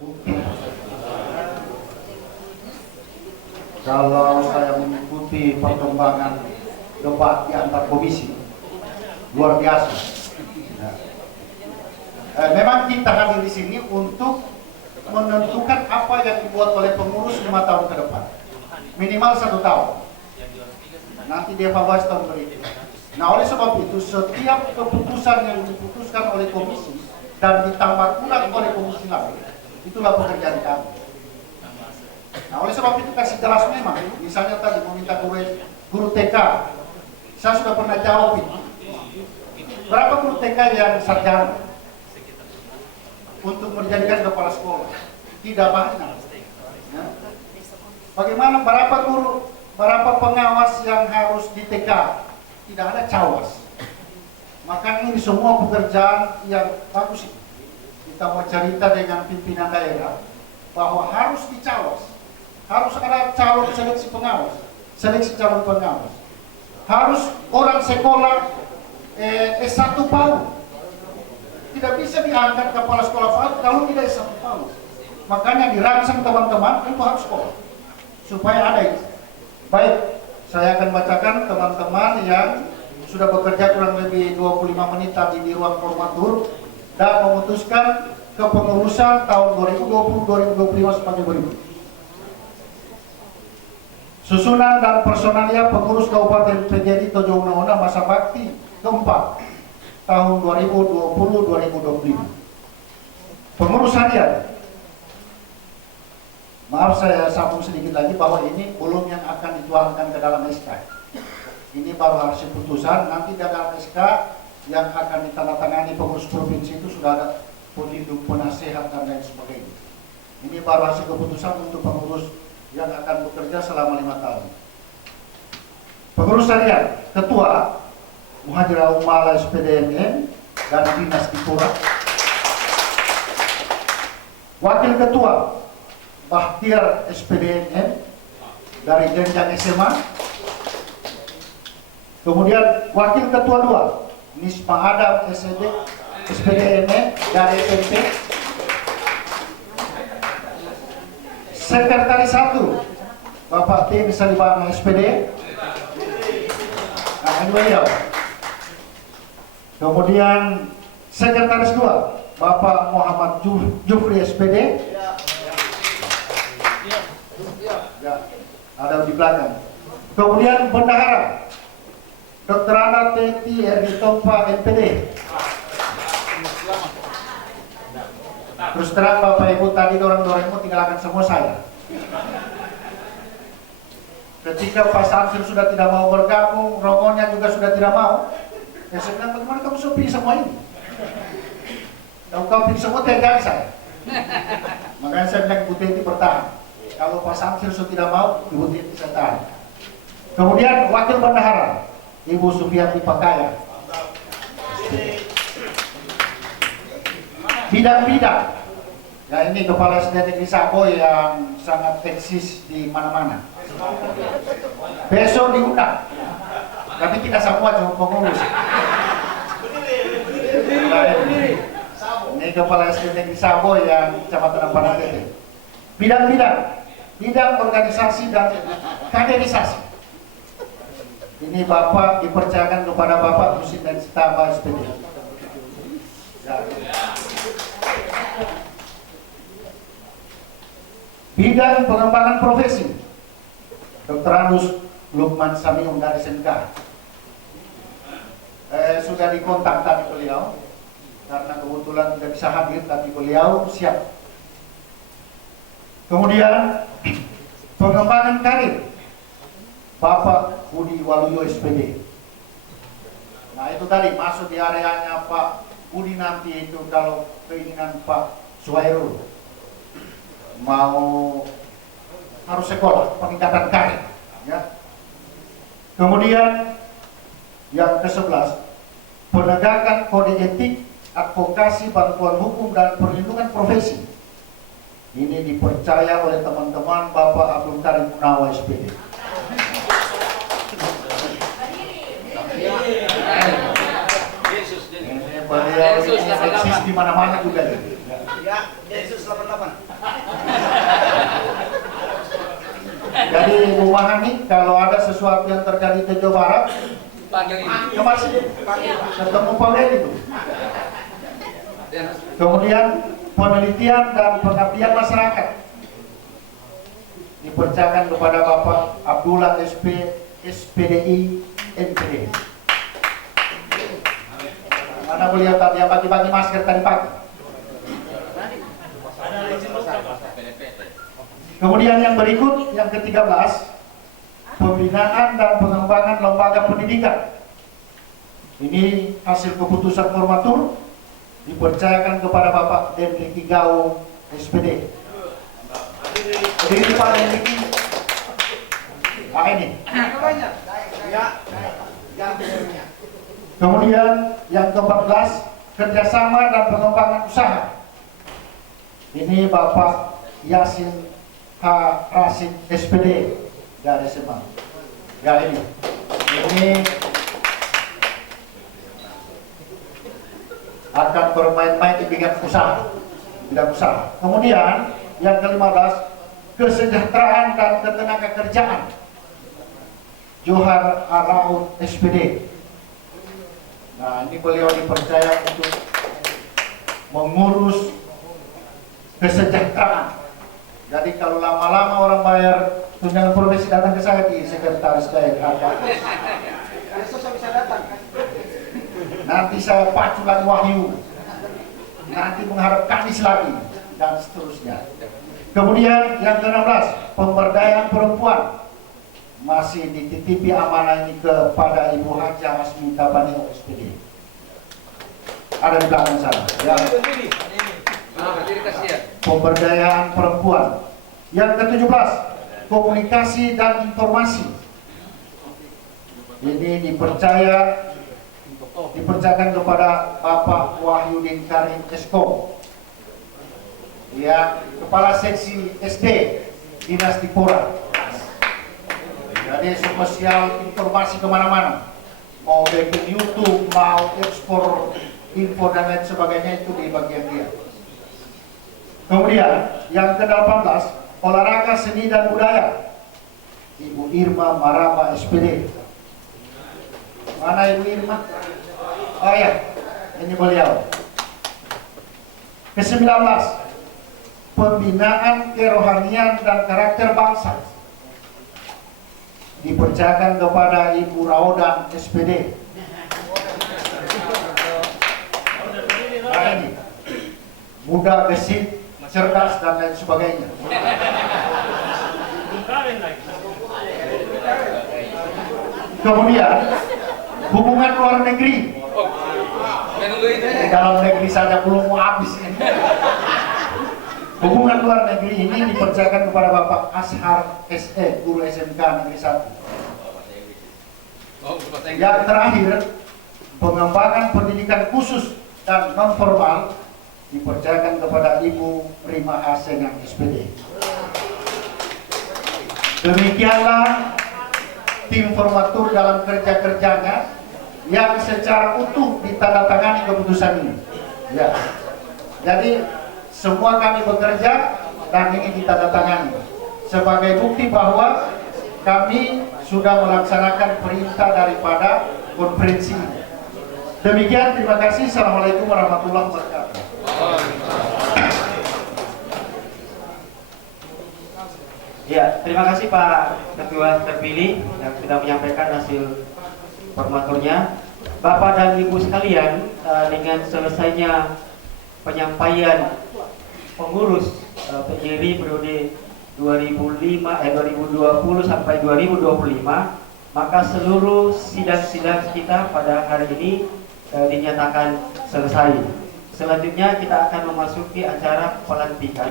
bukti. Kalau saya mengikuti perkembangan debat di antar komisi, luar biasa. Ya. Memang kita hadir di sini untuk menentukan apa yang dibuat oleh pengurus 5 tahun ke depan, minimal 1 tahun. Nanti dievaluasi tahun berikutnya. Nah, oleh sebab itu setiap keputusan yang diputuskan oleh komisi dan ditambah ulang oleh komisi lain, itulah pekerjaan kami. Nah, oleh sebab itu kasih jelas memang, misalnya tadi meminta guru TK, saya sudah pernah jawab itu. Berapa guru TK yang sarjana untuk menjadikan kepala sekolah? Tidak banyak. Ya. Bagaimana berapa pengawas yang harus di TK? Tidak ada cawas. Makanya ini semua pekerjaan yang bagus. Kita mau cerita dengan pimpinan daerah bahwa harus dicawas. Harus ada calon seleksi pengawas, seleksi calon pengawas. Harus orang sekolah S1 PAUD. Tidak bisa diangkat kepala sekolah PAUD kalau tidak S1 PAUD. Makanya dirangsang teman-teman itu harus sekolah supaya ada itu. Baik, saya akan bacakan teman-teman yang sudah bekerja kurang lebih 25 menit tadi di ruang formatur dan memutuskan kepengurusan tahun 2020-2025 sebagai berikut. Susunan dan personalia pengurus Kabupaten PJRI Tojo Una-Una masa bakti keempat tahun 2020-2025. Pengurus harian. Maaf saya sambung sedikit lagi bahwa ini belum yang akan dituangkan ke dalam SK. Ini baru hasil putusan, nanti dalam SK yang akan ditandatangani pengurus provinsi itu sudah ada pelindung, penasehat dan lain sebagainya. Ini baru hasil keputusan untuk pengurus yang akan bekerja selama 5 tahun. Pengurus harian, Ketua Muhajirah Umala SPDMN dan Dinas Dipura. Wakil Ketua Bahtiar SPDMN dari jenjang SMA. Kemudian Wakil Ketua 2 Nisma Adam SPDMN dari SMP. Sekretaris 1 Bapak Tim Salibang SPD. Nah, ini beliau. Kemudian Sekretaris 2 Bapak Muhammad Jufri SPD. Ya, ada di belakang. Kemudian Bendahara Dr. Ana Teti Erdi Tompa NPD. Terus terang Bapak Ibu tadi dorong-dorongmu tinggalkan semua saya. Ketika Pak Samsul sudah tidak mau bergabung, Romonya juga sudah tidak mau. Ya saya bilang, bagaimana kamu sepi semua ini? Kalau kau pilih semua terjadi saya. Makanya saya bilang Ibu Teti bertahan. Kalau Pak Samsul sudah tidak mau, Ibu Teti saya tahan. Kemudian Wakil Bendahara Ibu Sufiati Pakaya. Bidang-bidang. Ya ini Kepala SD Negeri Sabo yang sangat eksis di mana-mana. Besok diundang. Tapi kita semua cuma pengurus. Ini Kepala SD Negeri Sabo yang Kecamatan Panatete. Bidang-bidang. Bidang organisasi dan kaderisasi. Ini Bapak dipercayakan kepada Bapak Musim dan Setaba SPD. Ya. Bidang pengembangan profesi Dr. Anus Lukman Samiung dari SMK. Sudah dikontak tadi beliau karena kebetulan tidak bisa hadir, tapi beliau siap. Kemudian pengembangan karir Bapak Budi Waluyo SPD. Nah itu tadi masuk di areanya Pak Budi nanti itu kalau keinginan Pak Suhairul mau harus sekolah peningkatan karir ya. Kemudian yang ke-11 penegakan kode etik, advokasi, bantuan hukum dan perlindungan profesi. Ini dipercaya oleh teman-teman Bapak Abdul Karim Munawa SPD. Beliau eksis di mana-mana juga. Ya, Yesus 88. Jadi Ibu Mahani, kalau ada sesuatu yang terjadi di Jawa Barat, kemarin ketemu Pak Wen itu. Kemudian penelitian dan pengabdian masyarakat dipercayakan kepada Bapak Abdullah SPDI NPD. Mana beliau tadi yang bagi-bagi masker tadi pagi. Kemudian yang berikut, yang ke-13, pembinaan dan pengembangan lembaga pendidikan. Ini hasil keputusan formatur dipercayakan kepada Bapak Denriki Gao SPD. Jadi Pak Denriki, ini. Kemudian yang ke-14, kerjasama dan pengembangan usaha. Ini Bapak Yasin H. Rasid SPD dari SMA. Ya ini akan bermain-main di bidang usaha. Kemudian yang ke-15, kesejahteraan dan ketenaga kerjaan. Johar Araud SPD. Nah, ini beliau dipercaya untuk mengurus kesejahteraan. Jadi kalau lama-lama orang bayar tunjangan profesi datang ke saya di sekretaris daerah. Bisa datang. Nanti saya pacu lagi Wahyu. Nanti mengharap Kadis lagi dan seterusnya. Kemudian yang ke-16, pemberdayaan perempuan. Masih dititipi amanah ini kepada Ibu Haja Asmita Baneo SPD. Ada di belakang sana. Pemberdayaan perempuan. Yang ke-17, komunikasi dan informasi. Ini dipercayakan kepada Bapak Wahyudin Karim Esko, yang Kepala Seksi SD Dinas Dipora. Jadi spesial informasi kemana-mana, mau bikin YouTube, mau ekspor info dan lain sebagainya, itu di bagian dia. Kemudian yang ke-18, olahraga, seni dan budaya. Ibu Irma Maraba SPD. Mana Ibu Irma? Oh ya, ini beliau. Ke-19, pembinaan kerohanian dan karakter bangsa. Dipercayakan kepada Ibu Raodan SPD. Nah ini, muda, gesit, cerdas dan lain sebagainya. Kemudian hubungan luar negeri. Di dalam negeri saja belum mau habis ini. Hubungan luar negeri ini dipercayakan kepada Bapak Ashar SE, guru SMK Negeri 1. Yang terakhir, pengembangan pendidikan khusus dan non formal dipercayakan kepada Ibu Prima Asenang SPD. Demikianlah tim formatur dalam kerja-kerjanya yang secara utuh ditandatangani keputusan ini. Ya, jadi semua kami bekerja dan ini ditandatangani sebagai bukti bahwa kami sudah melaksanakan perintah daripada konferensi ini. Demikian, terima kasih. Assalamualaikum warahmatullahi wabarakatuh. Ya, terima kasih Pak Ketua terpilih yang sudah menyampaikan hasil formaturnya. Bapak dan Ibu sekalian, dengan selesainya penyampaian pengurus PJRI periode 2020 sampai 2025, maka seluruh sidang-sidang kita pada hari ini dinyatakan selesai. Selanjutnya kita akan memasuki acara pelantikan,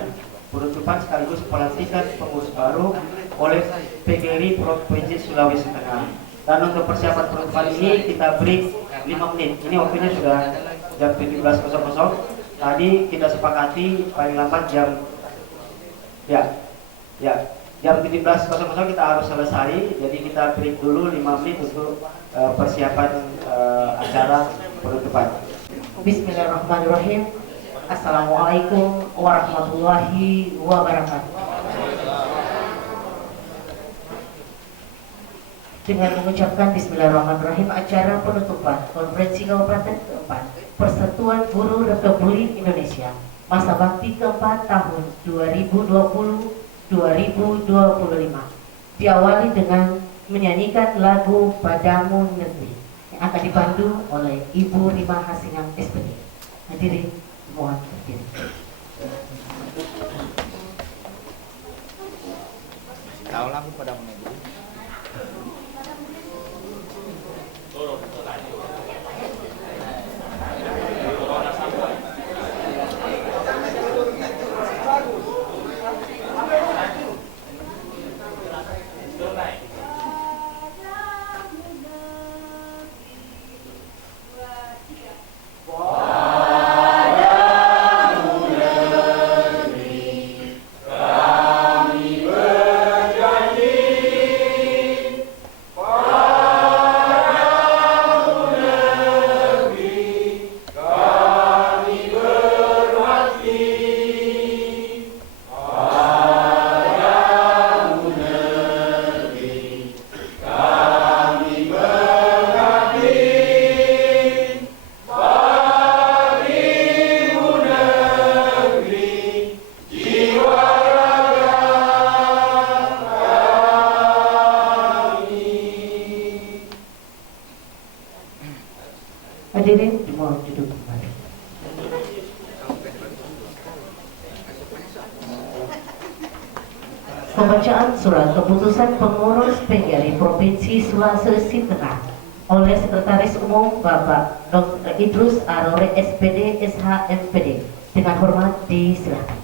penutupan sekaligus pelantikan pengurus baru oleh PGRI Provinsi Sulawesi Tengah. Dan untuk persiapan penutupan ini kita break 5 menit. Ini waktunya sudah jam 17.00. Tadi kita sepakati paling lambat jam 17.00 kita harus selesai. Jadi kita break dulu 5 menit untuk persiapan acara penutupan. Bismillahirrahmanirrahim. Assalamualaikum warahmatullahi wabarakatuh. Dengan mengucapkan Bismillahirrahmanirrahim, acara penutupan Konferensi Kabupaten keempat Persatuan Guru Republik Indonesia masa bakti keempat tahun 2020-2025 diawali dengan menyanyikan lagu Padamu Negeri yang akan dipandu oleh Ibu Rima Hasinam SPD. Hadirin mohon berdiri. Tahu lagu Padamu Negeri. Hadirin mohon duduk kembali. Pembacaan surat keputusan pengurus PGRI Provinsi Sulawesi Tengah oleh Sekretaris Umum Bapak Dr. Idrus Arore SPD SH MPD dengan hormat disilakan.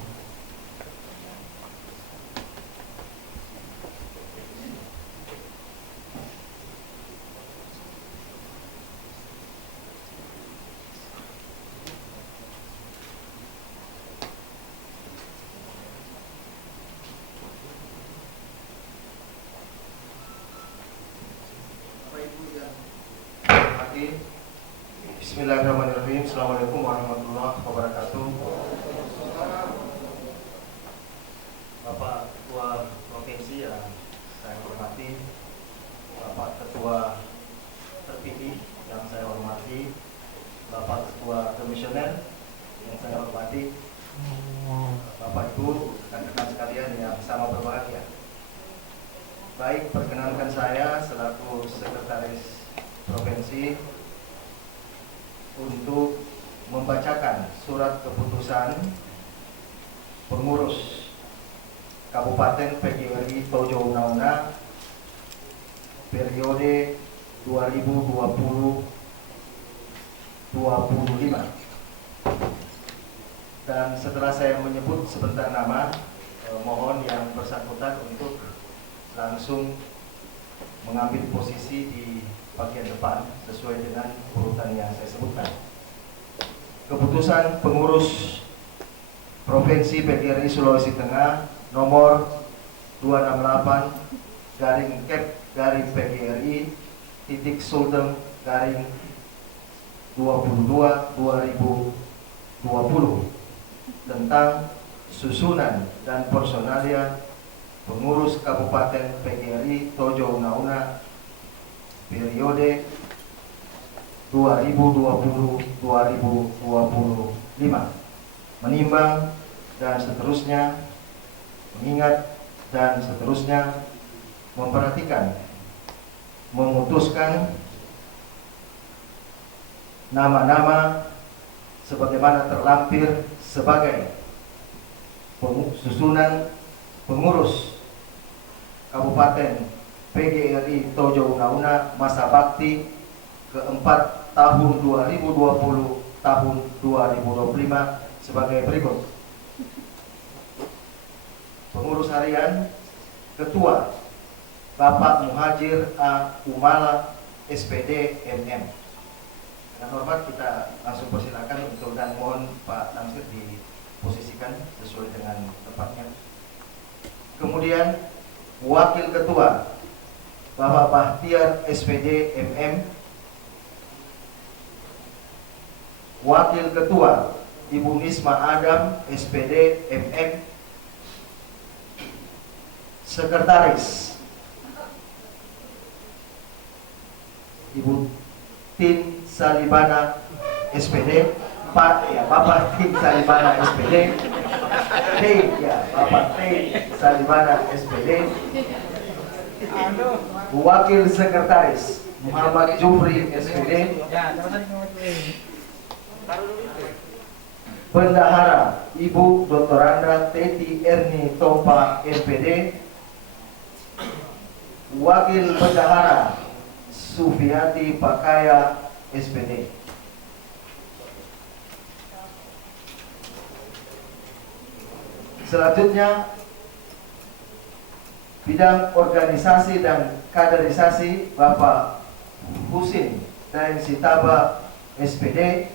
Bismillahirrahmanirrahim. Assalamualaikum warahmatullahi wabarakatuh. Bapak Ketua Provinsi yang saya hormati, Bapak Ketua terpilih yang saya hormati, Bapak Ketua Komisioner yang saya hormati, Bapak Ibu, rekan-rekan sekalian yang sama berbahagia. Baik, perkenankan saya selaku Sekretaris Provinsi untuk membacakan surat keputusan pengurus Kabupaten PGRI Tojo Una-Una periode 2020-2025. Dan setelah saya menyebut sebentar nama, mohon yang bersangkutan untuk langsung mengambil posisi di bagian depan sesuai dengan urutan yang saya sebutkan. Keputusan pengurus Provinsi PGRI Sulawesi Tengah nomor 268 garing Kep garing PGRI titik Sulteng garing 22/2020 tentang susunan dan personalia pengurus Kabupaten PGRI Tojo Una-Una periode 2020-2025, menimbang dan seterusnya, mengingat dan seterusnya, memperhatikan, memutuskan nama-nama sebagaimana terlampir sebagai susunan pengurus Kabupaten PGRI Tojo Una-Una masa bakti keempat tahun 2020 tahun 2025 sebagai berikut. Pengurus harian Ketua Bapak Muhajir A. Umala SPD MM. Dengan hormat kita langsung persilakan untuk, dan mohon Pak Tamsir diposisikan sesuai dengan tempatnya. Kemudian Wakil Ketua Bapak Bahtiar SPD MM, Wakil Ketua Ibu Nisma Adam, SPD, MM. Sekretaris Ibu Tin Salibana, SPD. Bapak Tin Salibana, SPD. Bapak Tin Salibana, SPD. Wakil Sekretaris Muhammad Jufri, SPD. Bendahara Ibu Dr. Andra Teti Erni Tompa, MPD. Wakil Bendahara Sufiati Pakaya, SPD. Selanjutnya, bidang organisasi dan kaderisasi Bapak Husin Daeng Sitaba, SPD.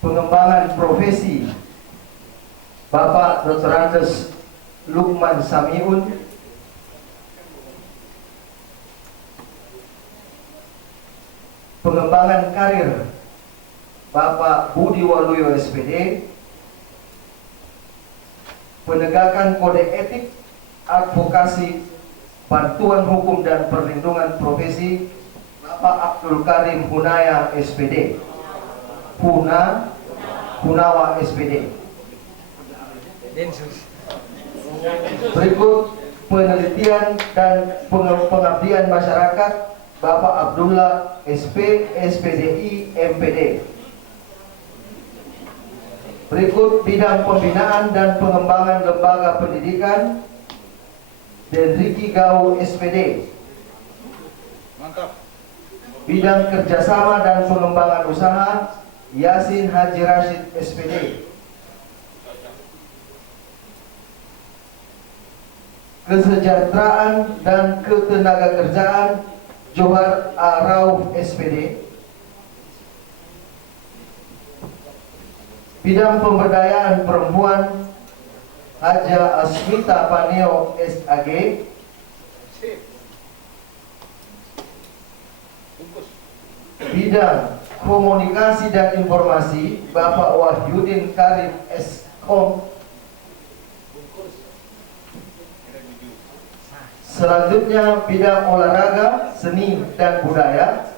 Pengembangan profesi Bapak Dr. Andes Lukman Samiun. Pengembangan karir Bapak Budi Waluyo, SPD. Penegakan kode etik, advokasi, bantuan hukum dan perlindungan profesi Bapak Abdul Karim Hunaya, SPD. Hunawa, SPD. Berikut penelitian dan pengabdian masyarakat Bapak Abdullah, SP, SPDI, MPD. Berikut bidang pembinaan dan pengembangan lembaga pendidikan Denriki Gau, SPD. Mantap. Bidang kerjasama dan pengembangan usaha Yasin Haji Rashid, SPD. Kesejahteraan dan ketenagakerjaan Johar A. Rauf, SPD. Bidang pemberdayaan perempuan Haja Asmita Paneo, SAG. Bidang komunikasi dan informasi Bapak Wahyudin Karim, SKOM. Selanjutnya bidang olahraga, seni dan budaya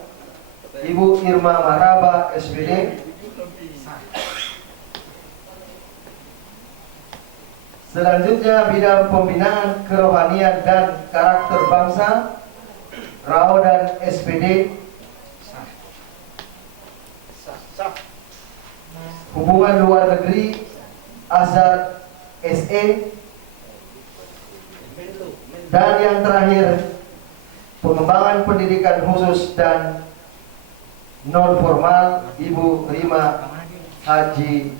Ibu Irma Maraba, SPD. Selanjutnya bidang pembinaan kerohanian dan karakter bangsa Raodan, SPD. Hubungan luar negeri Azhar, SE. Dan yang terakhir pengembangan pendidikan khusus dan non formal Ibu Rima Haji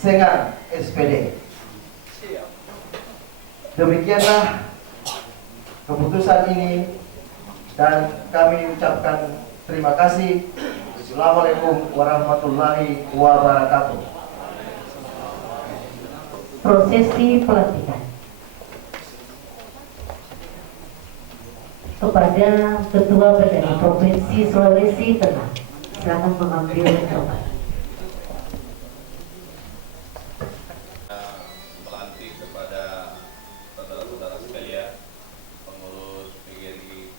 Sengan, SPD. Demikianlah keputusan ini dan kami ucapkan terima kasih. Assalamualaikum warahmatullahi wabarakatuh. Prosesi pelantikan kepada Ketua Badan Provinsi Sulawesi Tengah. Silakan mengambil tempat. Melantik kepada saudara-saudara sekalian pengurus PGRI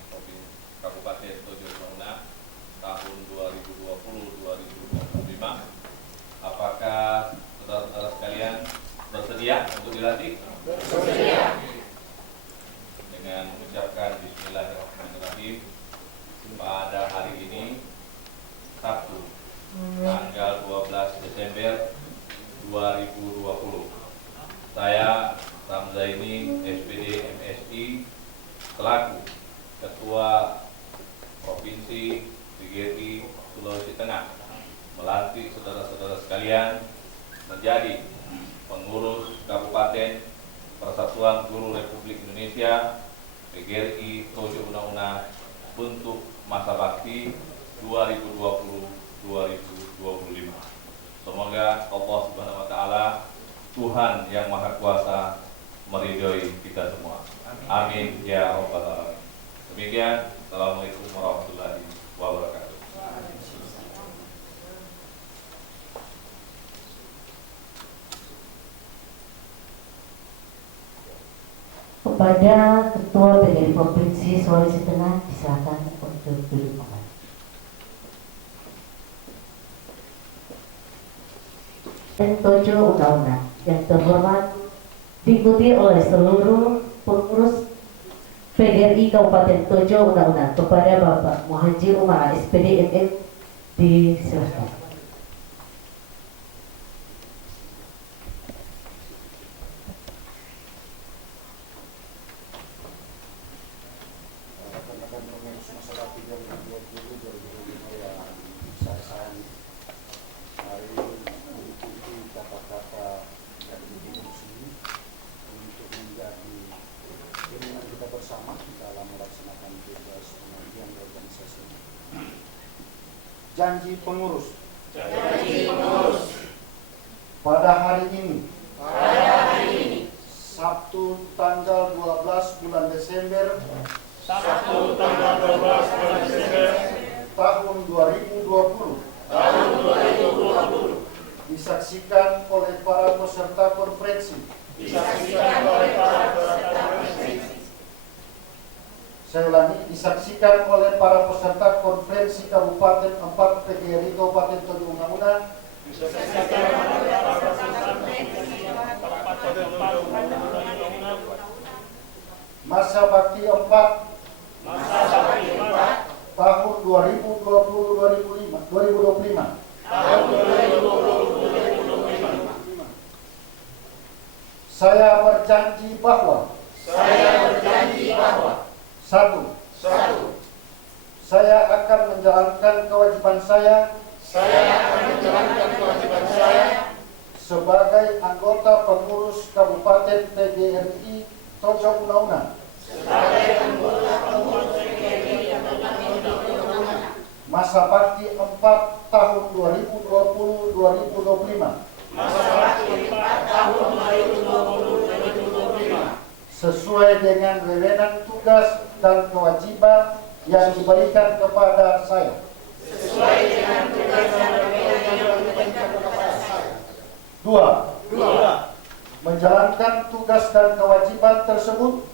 Kabupaten Tojo Una tahun 2020-2025. Apakah saudara-saudara sekalian bersedia untuk dilantik? Bersedia. Dengan mengucapkan Bismillahirrahmanirrahim, pada hari ini Sabtu tanggal 12 Desember 2020, saya Ramzaini, SPD MSI, selaku Ketua Provinsi PGRI Sulawesi Tengah, melantik saudara-saudara sekalian menjadi pengurus Kabupaten Persatuan Guru Republik Indonesia PGRI Tojo Una untuk masa bakti 2020-2025. Semoga Allah Subhanahu wa taala, Tuhan yang Maha Kuasa, meridhoi kita semua. Amin ya rabbal alamin. Demikian, Assalamualaikum warahmatullahi wabarakatuh. Kepada Ketua PGRI Provinsi Sulawesi Tengah, silakan untuk duduk kembali. Dan Tojo Undang-Undang yang terhormat diikuti oleh seluruh pengurus PGRI Kabupaten Tojo Undang-Undang kepada Bapak Muhajir Umar SPD MM disilakan. Rekan-rekan pengurus masyarakat 2020-2025 yang saya sayangi, hari mengikuti kata-kata dari Ibu Sini untuk menjadi keinginan kita bersama dalam melaksanakan tugas pengajian organisasi. Janji pengurus. Pada hari ini. Sabtu tanggal 12 bulan Desember. Tahun 2020. Disaksikan oleh para peserta konferensi. Saya ulangi, disaksikan oleh para peserta konferensi Kabupaten 4 PGRI Kabupaten Tojo Undang-Undang. Masa Bakti 4 tahun 2020-2025. Saya berjanji bahwa satu, saya akan menjalankan kewajiban saya sebagai anggota pengurus Kabupaten PGRI Tojo Undang-Undang. Masa Bakti 4 tahun 2020-2025. Sesuai dengan wewenang tugas dan kewajiban yang diberikan kepada saya. Dua, menjalankan tugas dan kewajiban tersebut.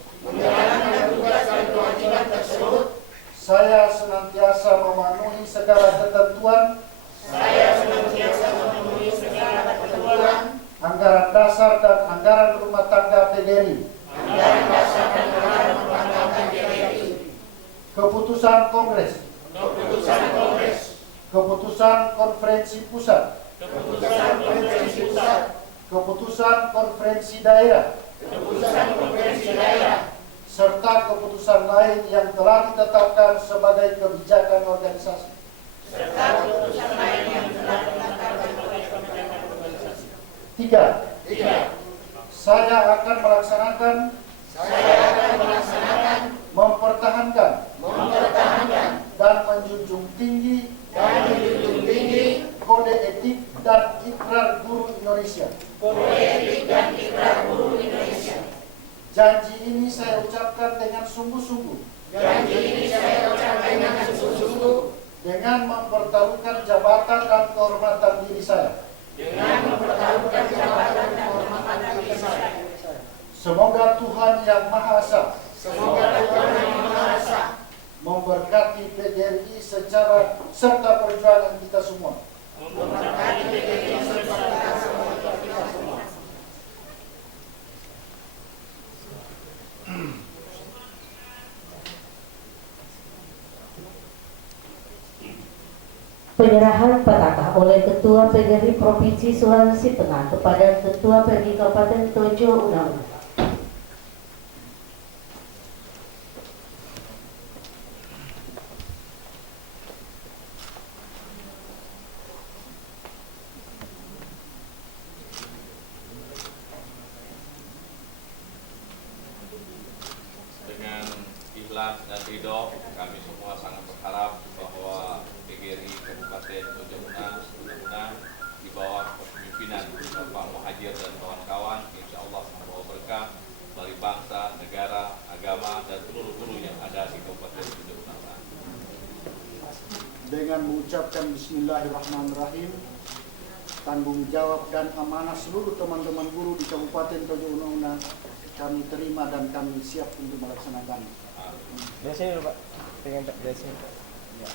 Saya senantiasa memenuhi segala ketentuan anggaran dasar dan anggaran rumah tangga PGRI. Keputusan Kongres. Keputusan Konferensi Pusat. Keputusan Konferensi Daerah. Serta keputusan lain yang telah ditetapkan sebagai kebijakan organisasi. Tiga, saya akan melaksanakan, mempertahankan, dan menjunjung tinggi kode etik dan ikrar guru Indonesia. Janji ini saya ucapkan dengan sungguh-sungguh. Dengan mempertaruhkan jabatan dan kehormatan diri saya. Semoga Tuhan Yang Maha Esa memberkati PGRI secara serta perjuangan kita semua. Penyerahan petaka oleh Ketua PGRI Provinsi Sulawesi Tengah kepada Ketua PGRI Kabupaten Tojo Undang-Undang. Dengan ikhlas dan ridho, kami semua sangat berharap bahwa PGRI Kabupaten Tojo Undang-Undang di bawah kepemimpinan Bapak Muhajir dan kawan-kawan, insya Allah membawa berkah bagi bangsa, negara, agama, dan seluruh guru yang ada di Kabupaten dengan mengucapkan Bismillahirrahmanirrahim, tanggung jawab dan amanah seluruh teman-teman guru di Kabupaten Tojo Una kami terima dan kami siap untuk melaksanakan. Biasanya Pak, pengen biasanya. Ya.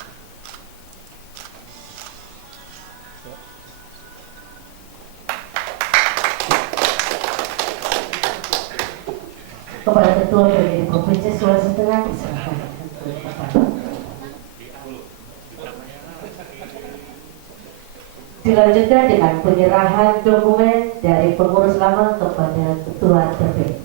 Kepada Ketua PGRI Provinsi Sulawesi Tengah, silakan. Dilanjutkan dengan penyerahan dokumen dari pengurus lama kepada Ketua terpilih.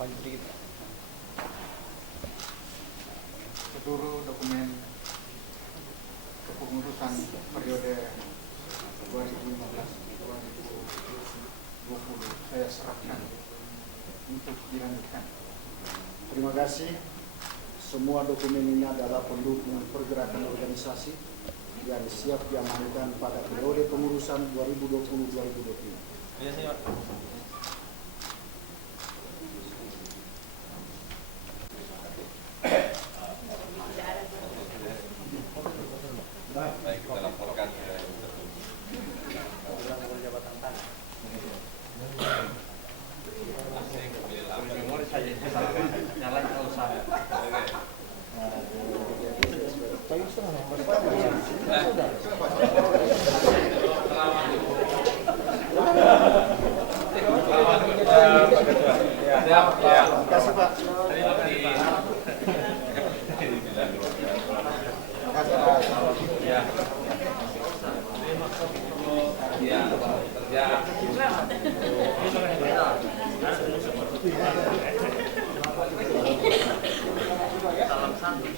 Maju sedikit. Seluruh dokumen kepengurusan periode 2015-2020 saya serahkan untuk dilanjutkan. Terima kasih. Semua dokumen ini adalah pendukung pergerakan organisasi yang siap diamankan pada periode pengurusan 2020-2025. Biasanya Pak. Baik, kita laporkan ke Terima kasih Pak.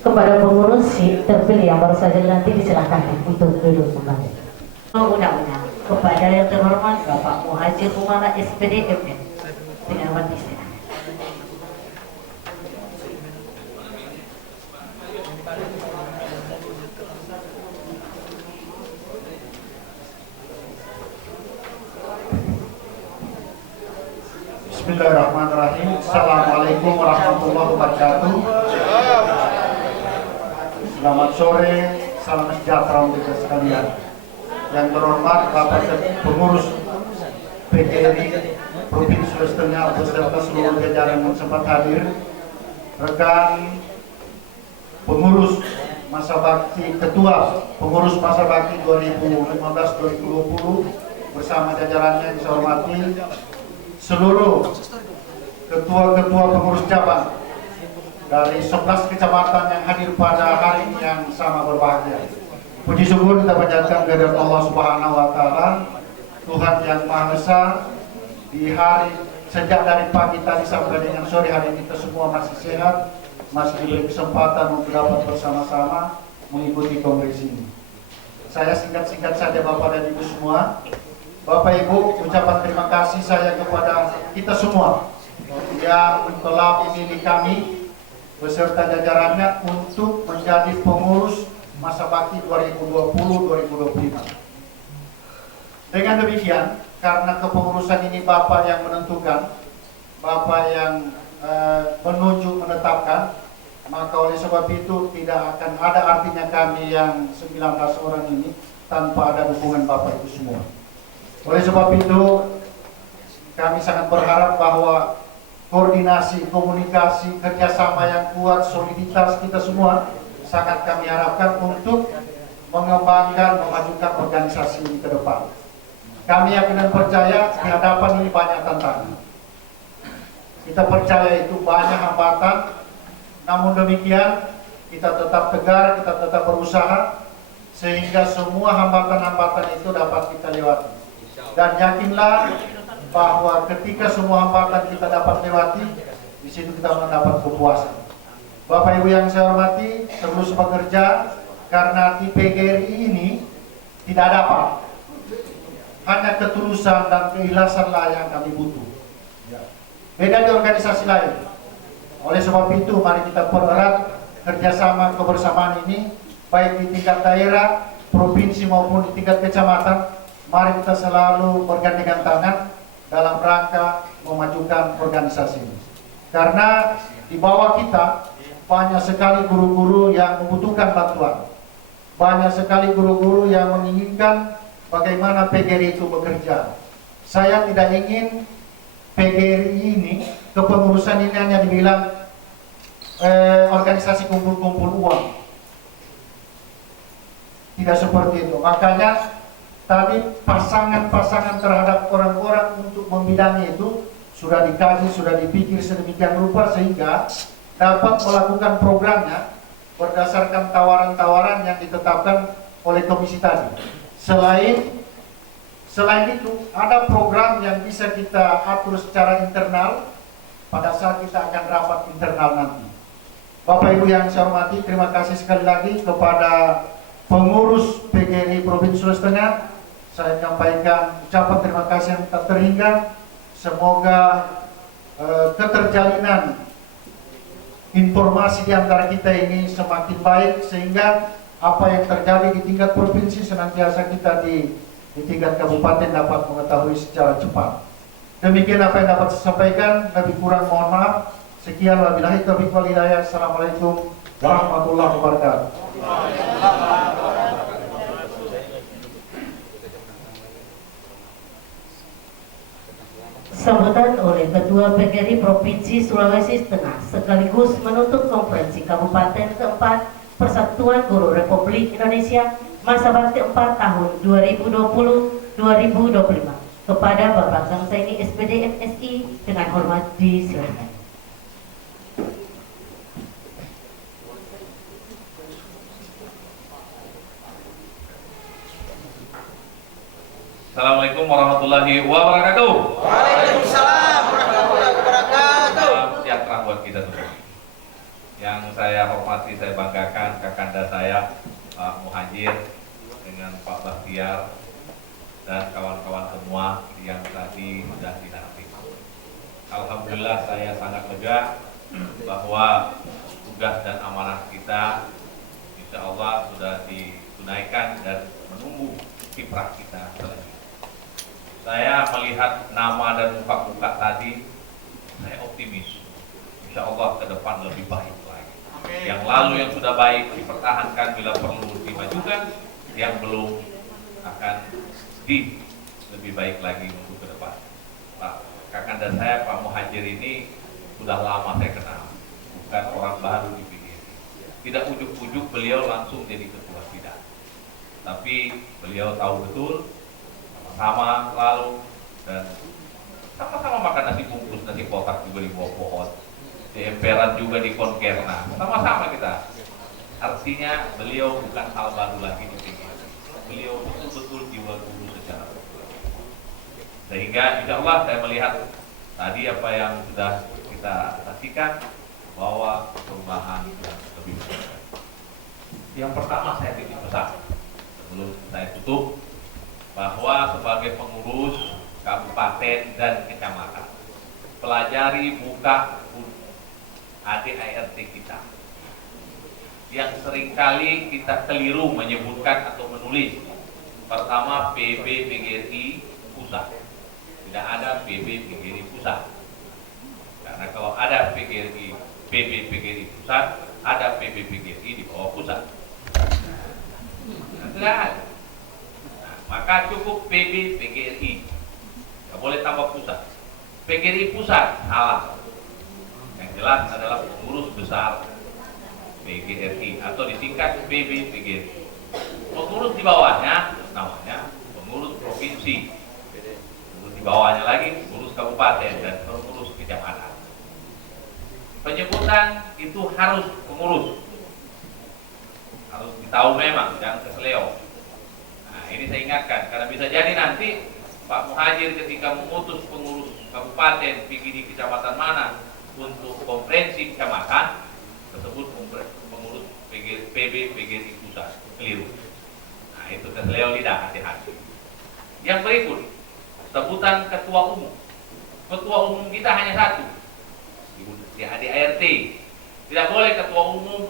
Kepada pengurus terpilih yang baru saja nanti disilahkan untuk duduk kembali. Undang-undang kepada yang terhormat Bapak Muhajir Umara SPD MN dengan hormat disilakan. Bismillahirrahmanirrahim. Assalamualaikum warahmatullahi wabarakatuh. Selamat sore, salam sejahtera untuk kita sekalian. Yang terhormat Bapak Pengurus PGRI Provinsi Sulawesi Tengah beserta seluruh jajaran yang sempat hadir, rekan pengurus masa bakti, ketua pengurus masa bakti 2015-2020 bersama jajarannya yang saya hormati, seluruh ketua-ketua pengurus cabang dari 11 kecamatan yang hadir pada hari ini yang sama berbahagia. Puji syukur kita panjatkan kehadirat Allah Subhanahu wa taala, Tuhan yang Maha Esa. Di hari sejak dari pagi tadi sampai dengan sore hari ini kita semua masih sehat, masih diberi kesempatan untuk dapat bersama-sama mengikuti kongres ini. Saya singkat-singkat saja Bapak dan Ibu semua. Bapak Ibu, ucapan terima kasih saya kepada kita semua yang telah memilih kami beserta jajarannya untuk menjadi pengurus masa bakti 2020-2025. Dengan demikian, karena kepengurusan ini Bapak yang menentukan, Bapak yang menunjuk, menetapkan, maka oleh sebab itu tidak akan ada artinya kami yang 19 orang ini tanpa ada dukungan Bapak itu semua. Oleh sebab itu, kami sangat berharap bahwa koordinasi, komunikasi, kerjasama yang kuat, soliditas kita semua sangat kami harapkan untuk mengembangkan, memajukan organisasi ini ke depan. Kami yakin dan percaya di hadapan ini banyak tantangan. Kita percaya itu banyak hambatan, namun demikian kita tetap tegar, kita tetap berusaha sehingga semua hambatan-hambatan itu dapat kita lewati. Dan yakinlah bahwa ketika semua hambatan kita dapat lewati, di situ kita mendapat kepuasan. Bapak Ibu yang saya hormati, terus bekerja karena di PGRI ini tidak ada apa, hanya ketulusan dan keikhlasanlah yang kami butuh. Beda di organisasi lain. Oleh sebab itu, mari kita pererat kerjasama kebersamaan ini baik di tingkat daerah, provinsi maupun di tingkat kecamatan. Mari kita selalu bergandengan tangan dalam rangka memajukan organisasi ini. Karena di bawah kita banyak sekali guru-guru yang membutuhkan bantuan. Banyak sekali guru-guru yang menginginkan bagaimana PGRI itu bekerja. Saya tidak ingin PGRI ini, kepengurusan ini hanya dibilang organisasi kumpul-kumpul uang. Tidak seperti itu. Makanya tadi pasangan-pasangan terhadap orang-orang untuk membidangi itu sudah dikaji, sudah dipikir sedemikian rupa sehingga dapat melakukan programnya berdasarkan tawaran-tawaran yang ditetapkan oleh komisi tadi. Selain itu, ada program yang bisa kita atur secara internal pada saat kita akan rapat internal nanti. Bapak Ibu yang saya hormati, terima kasih sekali lagi kepada pengurus PGRI Provinsi Sulawesi Tengah. Saya sampaikan ucapan terima kasih yang tak terhingga. Semoga keterjalinan informasi di antara kita ini semakin baik sehingga apa yang terjadi di tingkat provinsi senantiasa kita di tingkat kabupaten dapat mengetahui secara cepat. Demikian apa yang dapat saya sampaikan, lebih kurang mohon maaf. Sekian, wabillahi taufiq wal hidayah. Assalamualaikum warahmatullahi wabarakatuh. Sambutan oleh Ketua PGRI Provinsi Sulawesi Tengah sekaligus menutup konferensi Kabupaten keempat Persatuan Guru Republik Indonesia masa bakti 4 tahun 2020-2025 kepada Bapak Kang Saini SPD MSI dengan hormat disilakan. Assalamualaikum warahmatullahi wabarakatuh. Waalaikumsalam warahmatullahi wabarakatuh. Salam sejahtera buat kita semua. Yang saya hormati, saya banggakan kakanda saya Pak Muhajir dengan Pak Bahtiar dan kawan-kawan semua yang tadi sudah dilantik. Alhamdulillah saya sangat lega bahwa tugas dan amanah kita insya Allah sudah ditunaikan dan menunggu kiprah kita selanjutnya. Saya melihat nama dan muka-muka tadi, saya optimis. Insya Allah ke depan lebih baik lagi. Yang lalu yang sudah baik dipertahankan, bila perlu dimajukan, yang belum akan lebih baik lagi untuk ke depan. Pak kakanda saya, Pak Muhajir ini sudah lama saya kenal, bukan orang baru di PGRI. Tidak ujuk-ujuk beliau langsung jadi ketua sidang, tapi beliau tahu betul sama lalu dan sama-sama makan nasi bungkus, nasi kotak juga di bawah pohon, di emperan juga di Konkerna, sama-sama kita. Artinya beliau bukan hal baru lagi di PGRI. Beliau betul-betul jiwa guru secara betul. Sehingga insya Allah saya melihat tadi apa yang sudah kita saksikan bahwa perubahan yang lebih baik. Yang pertama saya titip pesan sebelum saya tutup, bahwa sebagai pengurus kabupaten dan kecamatan, pelajari buka ADART kita yang seringkali kita keliru menyebutkan atau menulis. Pertama, PB PGRI Pusat. Tidak ada PB PGRI Pusat, karena kalau ada PB PGRI Pusat, ada PB PGRI di bawah pusat. Nah, tidak ada. Maka cukup PB PGRI, nggak boleh tambah pusat. PGRI pusat salah. Yang jelas adalah pengurus besar PGRI atau disingkat PB PGRI. Pengurus di bawahnya namanya pengurus provinsi. Pengurus di bawahnya lagi pengurus kabupaten dan pengurus kecamatan. Penyebutan itu harus pengurus, harus ditahu memang, jangan keseleo. Ini saya ingatkan, karena bisa jadi nanti Pak Muhajir ketika memutus pengurus kabupaten pergi di kecamatan mana untuk konferensi kecamatan tersebut pengurus PB PGRI pusat, keliru. Nah itu keseleo lidah, hati-hati. Yang berikut, sebutan ketua umum. Ketua umum kita hanya satu di ADART. Tidak boleh ketua umum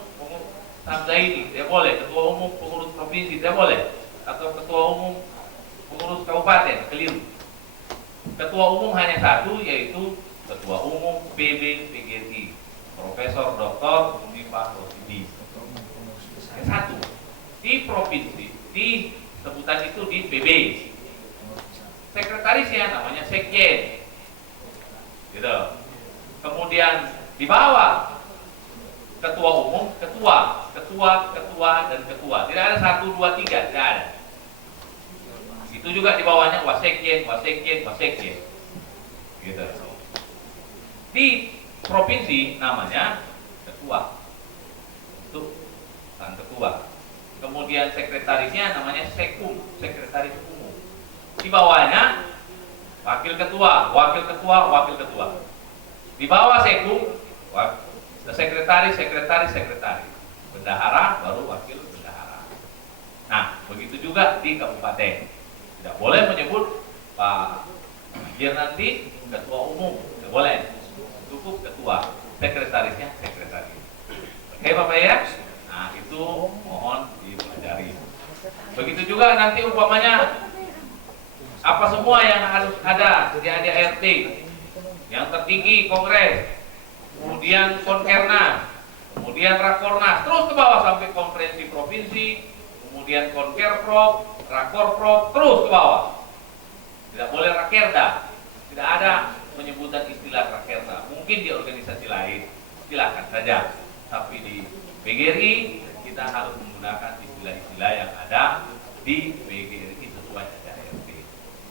Samdaini, tidak boleh. Ketua umum pengurus provinsi, tidak boleh. Atau ketua umum pengurus kabupaten, keliru. Ketua umum hanya satu, yaitu ketua umum PB PGRI, Profesor Dr. Munifah Rosidi. Satu di provinsi, di sebutan itu di PB. Sekretarisnya namanya sekjen, gitu. Kemudian di bawah ketua umum, ketua, dan ketua. Tidak ada 1, 2, 3, tidak ada. Itu juga di bawahnya wasekjen. Gitu. Di provinsi namanya ketua. Itu sang ketua. Kemudian sekretarisnya namanya sekum, sekretaris umum. Di bawahnya wakil ketua. Di bawah sekum, sekretaris. Bendahara baru wakil bendahara. Nah, begitu juga di kabupaten. Tidak boleh menyebut Pak Biar nanti ketua umum, tidak boleh. Cukup ketua, sekretarisnya sekretaris. Oke Bapak ya? Nah, itu mohon dipelajari. Begitu juga nanti umpamanya apa semua yang harus ada di ADART. Yang tertinggi kongres, kemudian konkernas, kemudian rakornas, terus ke bawah sampai konferensi provinsi, kemudian konkerprov, rakorprov, terus ke bawah. Tidak boleh rakerda, tidak ada penyebutan istilah rakerda. Mungkin di organisasi lain, silakan saja. Tapi di PGRI kita harus menggunakan istilah-istilah yang ada di PGRI sesuai ADART.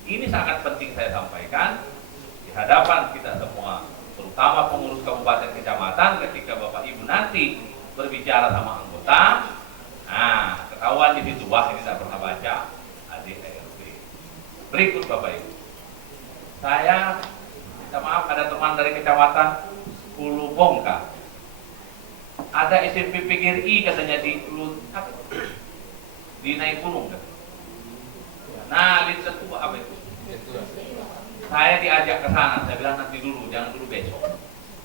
Ini sangat penting saya sampaikan di hadapan kita semua, terutama pengurus kabupaten kecamatan ketika Bapak Ibu nanti berbicara sama anggota. Nah, ketahuan di situ, wah ini tidak pernah baca ADART. Berikut Bapak Ibu, saya minta maaf, ada teman dari kecamatan Hulu Bongka, ada SMP PGRI katanya di naik gunung kan? Nah, lid ketua apa itu? Saya diajak ke sana, saya bilang nanti dulu, jangan dulu besok.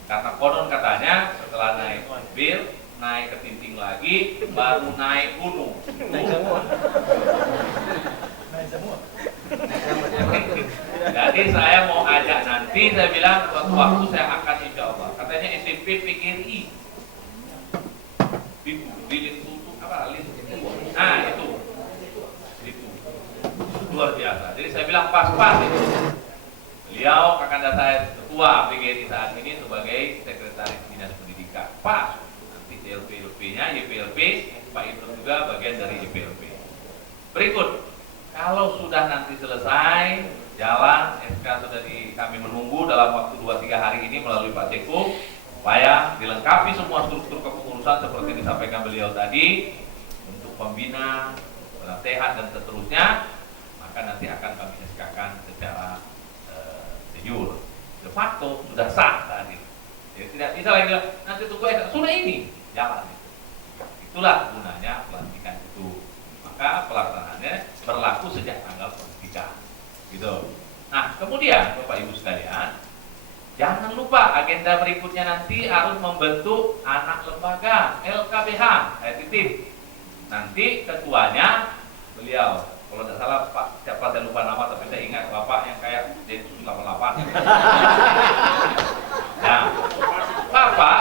Karena konon katanya setelah naik mobil, naik ke Tinting lagi, baru naik gunung. Jadi saya mau ajak nanti, saya bilang suatu waktu saya akan insya Allah. Katanya SMP PGRI. Nah itu luar biasa. Jadi saya bilang pas-pas itu. Beliau kakanda saya ketua PGRI saat ini sebagai sekretaris dinas pendidikan. Pas. Nanti YPLP-nya, YPLP, Pak Idrus juga bagian dari YPLP. Berikut, kalau sudah nanti selesai jalan, SK sudah kami menunggu dalam waktu 2-3 hari ini melalui Pak Sekum, supaya dilengkapi semua struktur kepengurusan seperti disampaikan beliau tadi untuk pembina, penasehat dan seterusnya, maka nanti akan kami SK-kan secara de jure. De facto sudah sah tadi. Jadi tidak bisa lagi nanti tunggu SK, sudah ini jalan itu. Itulah gunanya pelantikan itu. Maka pelaksanaannya berlaku sejak tanggal pelantikan. Gitu. Nah, kemudian Bapak Ibu sekalian, jangan lupa agenda berikutnya nanti harus membentuk anak lembaga LKBH. Saya titip. Nanti ketuanya beliau, kalau tidak salah Pak, siapa saya lupa nama, tapi saya ingat Bapak yang kayak Densus 88. Nah, Bapak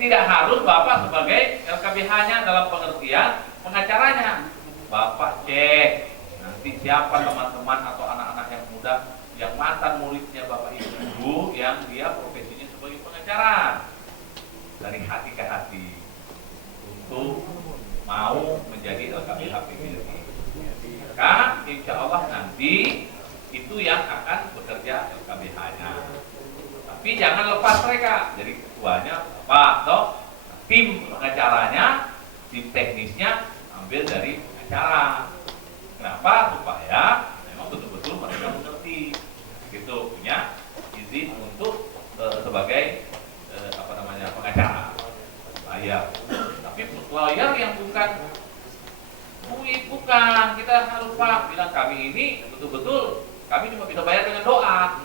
tidak harus Bapak sebagai LKBH-nya dalam pengertian pengacaranya. Bapak cek nanti siapa teman-teman atau anak-anak yang muda yang mantan muridnya Bapak Ibu yang dia profesinya sebagai pengacara, dari hati ke hati untuk mau menjadi LKBH PGRI. Maka insya Allah nanti itu yang akan bekerja LKBH-nya. Tapi jangan lepas mereka. Jadi ketuanya Bapak atau tim pengacaranya, tim teknisnya ambil dari pengacara. Kenapa? Supaya memang betul-betul mereka mengerti. Gitu, punya izin untuk sebagai pengacara, lawyer. Tapi lawyer yang bukan kita harus Pak bilang kami ini betul-betul kami cuma bisa bayar dengan doa.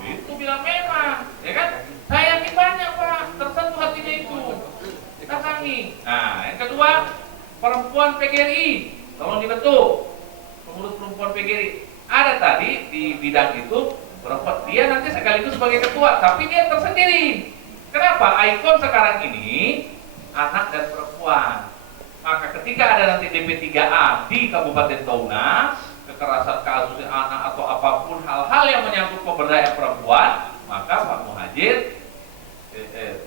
Itu bilang memang, ya kan? Saya yakin banyak Pak tersentuh hatinya itu. Datangi, ketua perempuan PGRI, tolong dibentuk pengurus perempuan PGRI. Ada tadi di bidang itu perempuan, dia nanti sekaligus sebagai ketua, tapi dia tersendiri. Kenapa? Ikon sekarang ini anak dan perempuan. Maka ketika ada nanti DP3A di Kabupaten Touna, kekerasan kasus anak atau apapun hal-hal yang menyangkut pemberdayaan perempuan, maka Pak Muhajir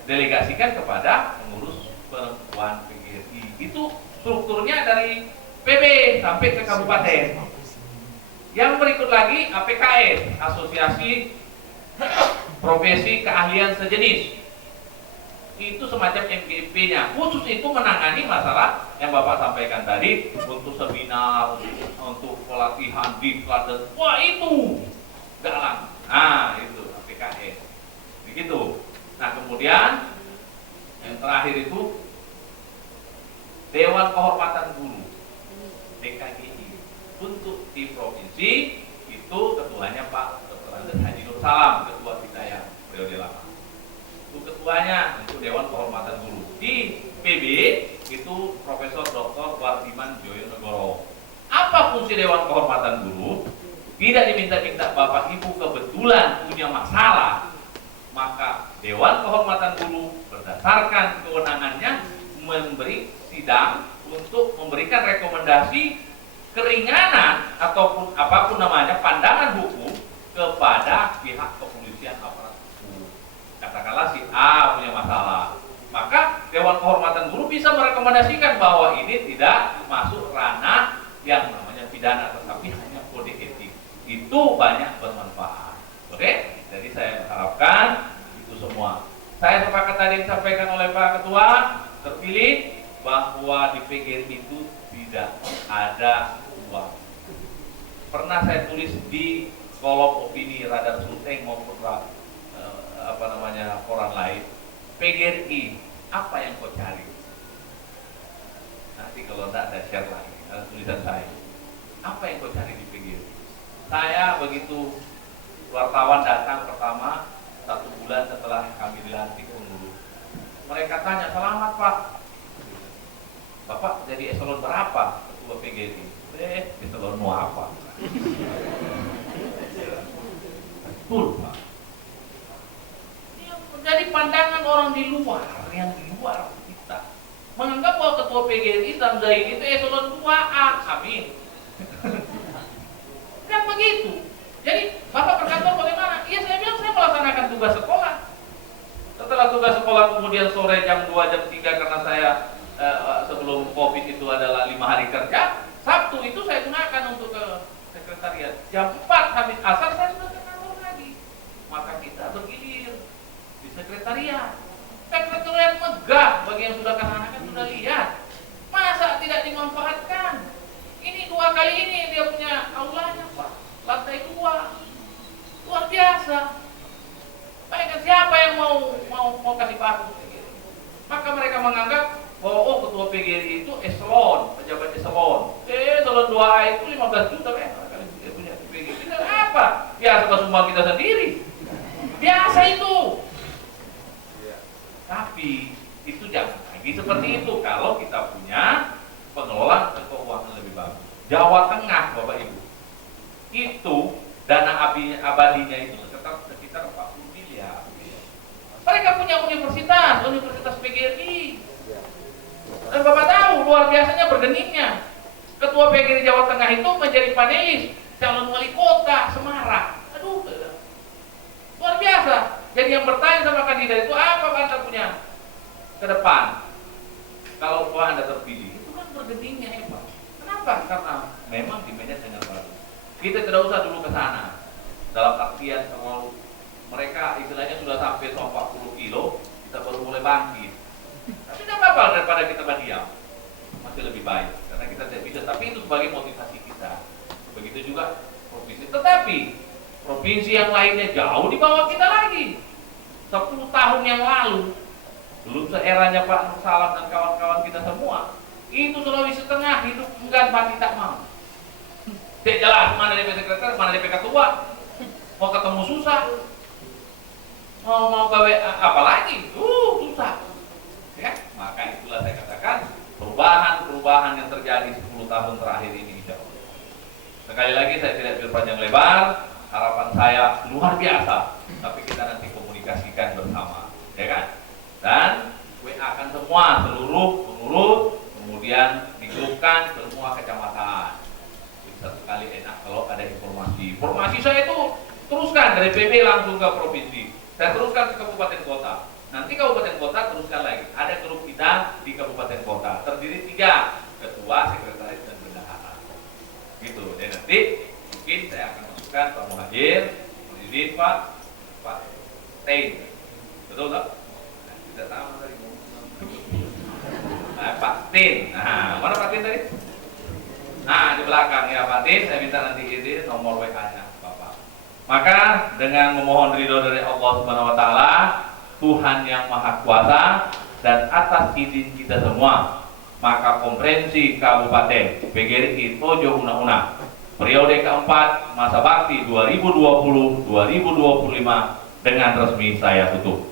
delegasikan kepada pengurus perempuan PGRI. Itu strukturnya dari PB sampai ke kabupaten. Yang berikut lagi APKS, Asosiasi Profesi Keahlian Sejenis. Itu semacam MGP-nya, khusus itu menangani masalah yang Bapak sampaikan tadi, untuk seminar, untuk pelatihan diklat, dan wah itu galang. Nah itu APKS begitu. Nah kemudian yang terakhir itu Dewan Kehormatan Guru DKGI. Untuk di provinsi itu ketuanya Pak Dr. Andes Haji Nur Salam, ketua kita yang periode lama. Itu ketuanya untuk Dewan Kehormatan Guru. Di PB itu Profesor Dr. Wardiman Joyonegoro. Apa fungsi Dewan Kehormatan Guru? Tidak diminta-minta Bapak Ibu kebetulan punya masalah, maka Dewan Kehormatan Guru berdasarkan kewenangannya memberi sidang untuk memberikan rekomendasi keringanan ataupun apapun namanya pandangan hukum kepada pihak kepolisian aparat hukum. Katakanlah si A punya masalah, maka Dewan Kehormatan Guru bisa merekomendasikan bahwa ini tidak masuk ranah yang namanya pidana, tetapi hanya kode etik. Itu banyak bermanfaat. Oke? Jadi saya harapkan itu semua. Saya sepakat tadi yang disampaikan oleh Pak Ketua terpilih bahwa di PGRI itu tidak ada uang. Pernah saya tulis di kolom opini Radar Sulteng maupun koran lain, PGRI apa yang kau cari? Nanti kalau tidak saya share lagi tulisan saya. Apa yang kau cari di PGRI? Saya begitu wartawan datang pertama 1 bulan setelah kami dilantik pengurus, mereka tanya, selamat Pak, Bapak jadi eselon berapa ketua PGRI? Eselon mau apa? Betul Pak. Yang menjadi pandangan orang di luar, yang di luar kita menganggap bahwa ketua PGRI Sam Zaid itu eselon 2A. Amin. Kan begitu. Jadi Bapak berkantor bagaimana? Iya saya bilang saya melaksanakan tugas sekolah. Setelah tugas sekolah kemudian sore jam 2 jam 3 karena saya sebelum COVID itu adalah 5 hari kerja, Sabtu itu saya gunakan untuk ke sekretariat. Jam 4 habis asar saya sudah ke kantor lagi. Maka kita bergilir di sekretariat. Sekretariat megah, bagi yang sudah ke sana kan sudah lihat. Masa tidak dimanfaatkan? Ini 2 kali ini dia punya aulanya Pak, lantai 2, luar biasa. Bayangkan siapa yang mau kasih paku? Maka mereka menganggap bahwa oh ketua PGRI itu eselon, pejabat eselon. Eselon 2A itu 15 juta kan? Dia punya PGRI. Itu apa? Biasa semua kita sendiri. Biasa itu. Tapi itu jangan lagi seperti itu kalau kita punya pengelolaan keuangan lebih bagus. Jawa Tengah Bapak Ibu, itu dana abadinya itu sekitar 40 miliar. Mereka punya universitas PGRI. Dan Bapak tahu luar biasanya bergeningnya. Ketua PGRI Jawa Tengah itu menjadi panelis calon wali kota Semarang. Aduh, luar biasa. Jadi yang bertanya sama kandidat itu, apa Anda punya ke depan kalau Anda terpilih? Itu kan bergeningnya hebat. Kenapa? Karena memang dimanage dengan bagus. Kita tidak usah dulu ke sana. Dalam artian kalau mereka istilahnya sudah sampai 40 kilo, kita baru mulai bangkit. Tapi tidak apa-apa daripada kita berdiam. Masih lebih baik karena kita tidak bisa. Tapi itu sebagai motivasi kita. Begitu juga provinsi. Tetapi provinsi yang lainnya jauh di bawah kita lagi. 10 tahun yang lalu, belum seeranya Pak Nur Salam dan kawan-kawan kita semua, itu Sulawesi Tengah hidup enggan mati tak mau. Tidak jelas mana DP sekretaris, mana DP ketua. Mau ketemu susah. Mau gawe apa lagi? Susah. Ya, maka itulah saya katakan perubahan tahun terakhir ini, insya Allah. Sekali lagi saya tidak berpanjang lebar, harapan saya luar biasa, tapi kita nanti komunikasikan bersama, ya kan? Dan WA-kan semua seluruh pengurus, kemudian digrupkan semua kecamatan. Bisa sekali enak kalau ada informasi. Informasi saya itu teruskan dari PB langsung ke provinsi. Saya teruskan ke kabupaten kota. Nanti kabupaten kota teruskan lagi. Ada grup kita di kabupaten kota. Terdiri 3, ketua, sekretaris, dan bendahara. Gitu. Dan nanti mungkin saya akan masukkan Pak Muhajir, Didin, Pak Tein. Betul tak? Nah, tidak tahu tadi. Nah, Pak Tin. Nah, mana Pak Tin tadi? Nah, di belakang ya Pak Tin. Saya minta nanti ini nomor WA-nya Bapak. Maka dengan memohon ridho dari Allah Subhanahu Wa Taala, Tuhan yang Maha Kuasa, dan atas izin kita semua, maka Konferensi Kabupaten PGRI Tojo Una-Una periode keempat masa bakti 2020-2025 dengan resmi saya tutup.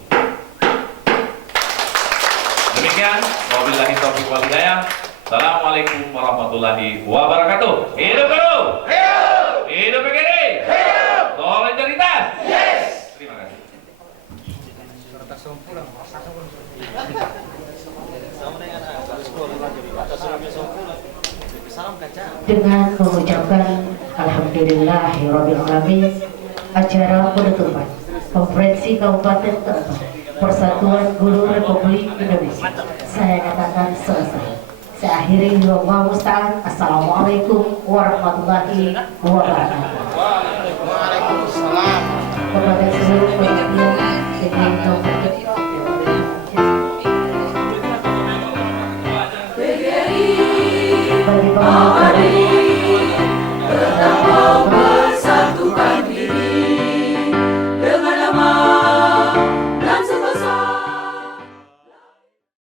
Demikian, wabillahi taufiq wal hidayah. Assalamualaikum warahmatullahi wabarakatuh. Hidup Guru! Hidup! Hidup PGRI! Hidup! Solidaritas! Yes! Terima kasih. Dengan mengucapkan Alhamdulillahirrabbilalamin, acara penutupan Konferensi Kabupaten keempat Persatuan Guru Republik Indonesia saya katakan selesai. Saya akhiri wa musta'an. Assalamualaikum warahmatullahi wabarakatuh. Waalaikumsalam. Kepada